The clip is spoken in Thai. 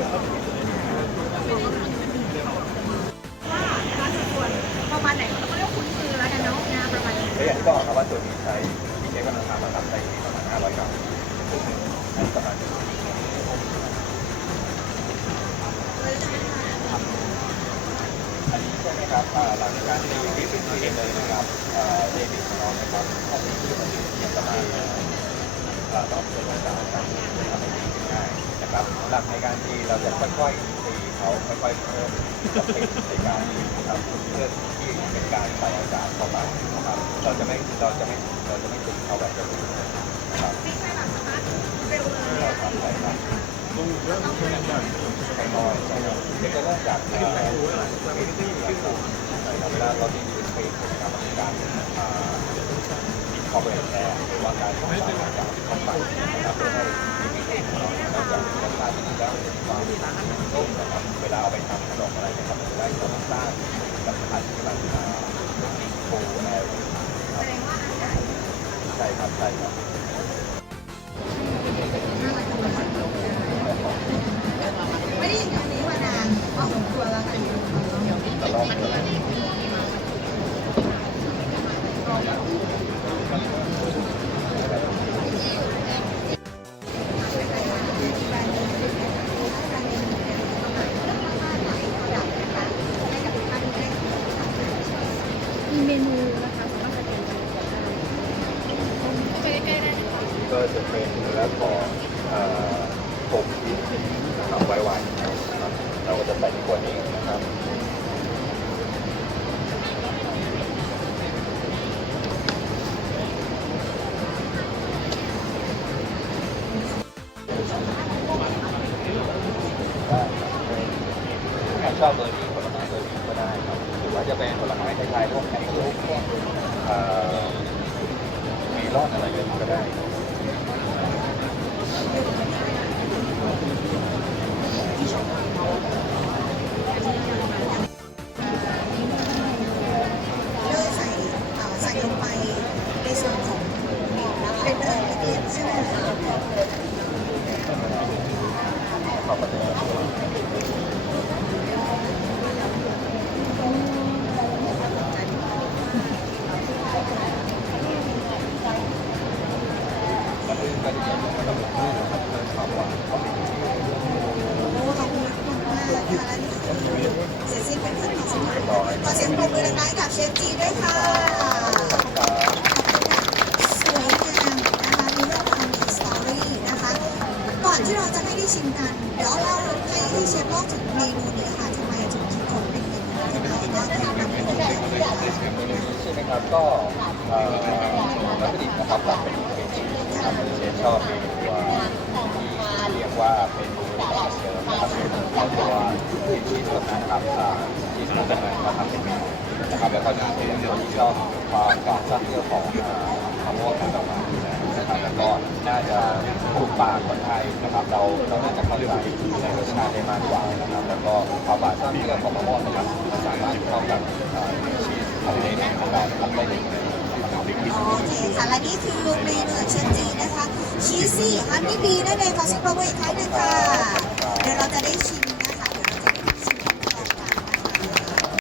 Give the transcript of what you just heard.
ว่าการสัดส่วนประมาณไหนก็เรียกคุ้นมือแล้วกันเนาะนะประมาณนี้ก็อย่างที่บอกครับว่าตัวนี้ใช้มีเค้กกำลังทำนะครับใช้ประมาณ500กรัมอันนี้ประมาณอันนี้ใช่ไหมครับหลังจากการที่รีบเป็นเองเลยนะครับอ่าเดบิตของเรานะครับถ้าเป็นที่มันอยู่ประมาณอ่าสองส่วนสามครับทำให้ดีขึ้นง่าย ครับหลักในการที่เราจะค่อยๆตีเขาค่อยๆเพิ่มสเปคในการตีนะครับเพื่อที่เป็นการใส่อากาศเข้าไปนะครับเราจะไม่เราจะไม่เราจะไม่ตีเขาแบบเร็วนะครับวิ่งไปแบบสตาร์ทเร็วเลยครับใช่ครับใช้น้อยใช่ครับเด็กจะเริ่มจากเอ่อเป็นที่ครับใช่ครับเวลาเราที่ยืนเป็นนะครับมันเป็นการอ่า คอร์ปอรทแอร์หรือว่าการส่งสารอากาศเข้าไปนะครับเพื่อให้มีกลิ่น องเราเนี่ยนอกจากมีราติที่แล้วความนุ่มนะครับเวลาเอาไปทำขนมอะไรนะครับจะได้ความสร้างสัมผัสที่มันอ่าโฟล์แอร์แสดงว่าอากาศใช่ครับใช่ครับไม่ได้ยินคำนี้มานานพอสมควรแล้วค่ะตลอด ก็จะเป็นเนื้อของผมชิ้นะครับไว้ไว้นะครับเราก็จะใส่ในขวดนี้นะครับใครชอบเบอร์นี้ผลไม้เบอร์นี้ก็ได้ครับหรือว่าจะเป็นผลไม้ไทยๆพวกแคนลูปพวกเอ่อเมลอนอะไรอย่างนี้ก็ได้ เสร็จสิ้นเป็นขั้นตอนสุดท้ายขอเสียงปรบมือดังๆให้กับเชฟจีด้วยค่ะสวยงามนะคะมีเรื่องราวมีสตอรี่นะคะ ก่อนที่เราจะให้ได้ชิมกัน เดี๋ยวเราให้ให้เชฟเล่าถึงเมนูนี้ค่ะทำไมถึงคิดค้นเป็นเมนูขึ้นมาแล้วก็ทำเป็นเมนูใช่ไหมครับก็วัตถุดิบนะครับหลักเป็นเป็นชีสครับเชฟชอบเมนูที่เรียกว่าเป็นเมนูแบบเดิมนะครับ เป็นตัวเป็นชีสตัวนะครับอ่าชีสตัวนั้นมาทำเป็นเมนูนะครับแล้วก็จะเป็นคนที่ชอบความการสร้างเรื่องของอ่ามะม่วงน้ำดอม้นะครับแล้วก็น่าจะถูกปากคนไทยนะครับ เราเราน่าจะเข้าใจในรสชาติได้มากกว่านะครับ แล้วก็ความหวานสร้างเรื่องของมะม่วงนะครับสามารถเข้ากับชีสทำในในของเราได้ดี โอเคค่ะและนี่คือกรีนเออร์เชนจีนะคะชีสซี่ฮันนี่บีนั่นเองขอชิมโปรอมทอีกครั้งหนึ่งค่ะเดี๋ยวเราจะได้ชิม